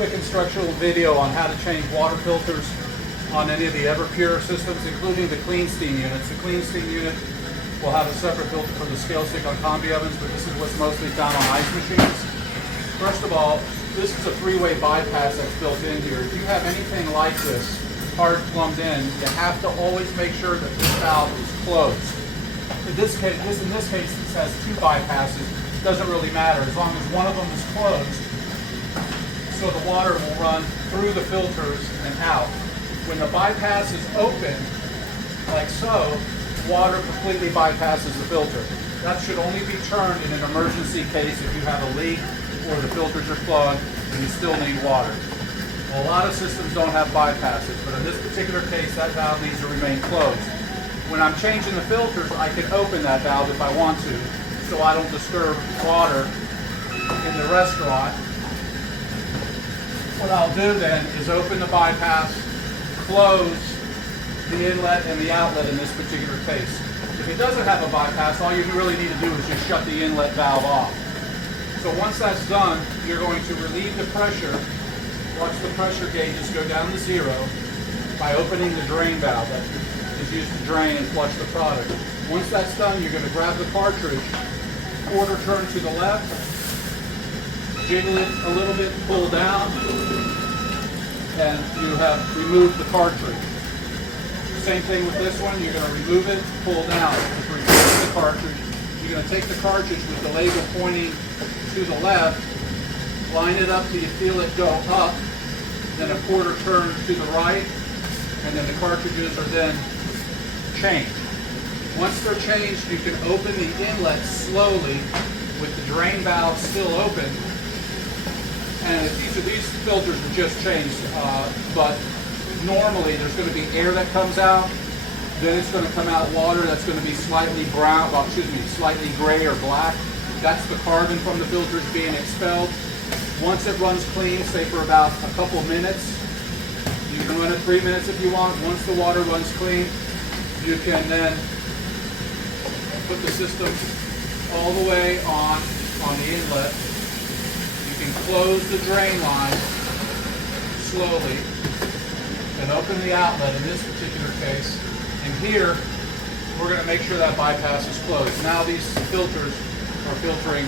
quick instructional video on how to change water filters on any of the Everpure systems, including the clean steam units. The clean steam unit will have a separate filter for the scale stick on combi ovens, but this is what's mostly found on ice machines. First of all, this is a three-way bypass that's built in here. If you have anything like this hard plumbed in, you have to always make sure that this valve is closed. In this case, this has two bypasses. It doesn't really matter as long as one of them is closed, so the water will run through the filters and out. When the bypass is open, like so, water completely bypasses the filter. That should only be turned in an emergency case if you have a leak or the filters are clogged and you still need water. Well, a lot of systems don't have bypasses, but in this particular case, that valve needs to remain closed. When I'm changing the filters, I can open that valve if I want to, so I don't disturb water in the restaurant. What I'll do then is open the bypass, close the inlet and the outlet in this particular case. If it doesn't have a bypass, all you really need to do is just shut the inlet valve off. So once that's done, you're going to relieve the pressure. Watch the pressure gauges go down to zero by opening the drain valve that is used to drain and flush the product. Once that's done, you're going to grab the cartridge, quarter turn to the left, jiggle it a little bit, pull down, and you have removed the cartridge. Same thing with this one. You're going to remove it, pull down. Just remove the cartridge. You're going to take the cartridge with the label pointing to the left, line it up till you feel it go up, then a quarter turn to the right, and then the cartridges are then changed. Once they're changed, you can open the inlet slowly with the drain valve still open. And these filters are just changed, but normally there's going to be air that comes out, then it's going to come out water that's going to be slightly brown, slightly gray or black. That's the carbon from the filters being expelled. Once it runs clean, say for about a couple minutes, you can run it 3 minutes if you want. Once the water runs clean, you can then put the system all the way on the inlet. You can close the drain line slowly and open the outlet in this particular case. And here, we're going to make sure that bypass is closed. Now these filters are filtering